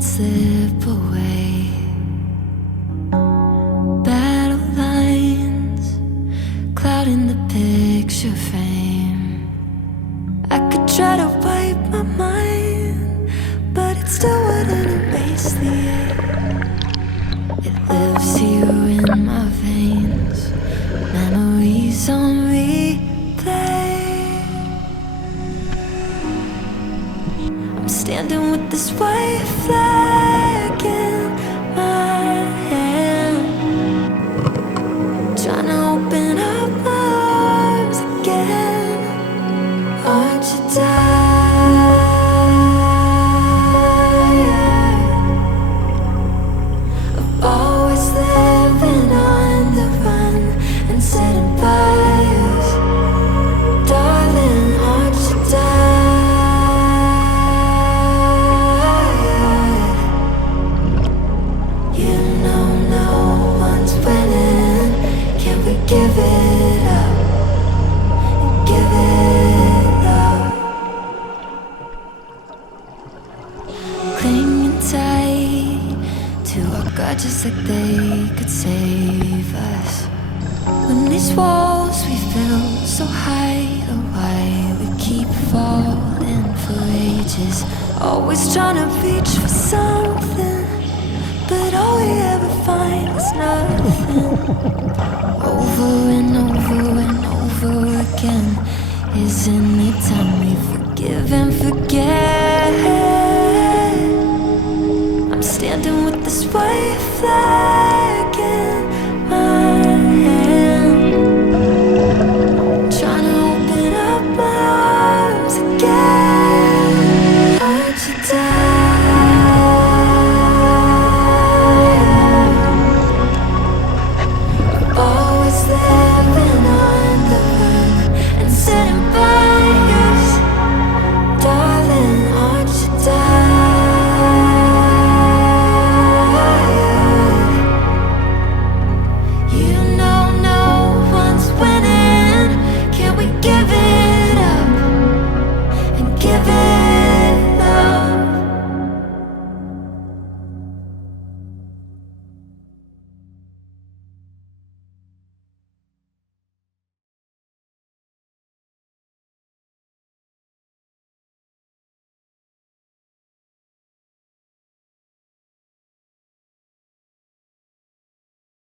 might slip away. Battle lines clouding the picture frame. I could try to wipe my mind, but it still wouldn't erase the ache. It lives here in my veins, memories on replay. I'm standing with this white flag in my hand, trying to open up my arms again. Aren't you tired of always living on the run and setting fires? Darling, aren't you tired? You know no one's winning. Can we give it up? Give it up. Clinging tight to our grudges like they could save us. When these walls we built so high, oh why we keep falling for ages. Always trying to reach for something, but all we ever find is nothing. Over and over and over again. Isn't it time we forgive and forget? I'm standing with this white flag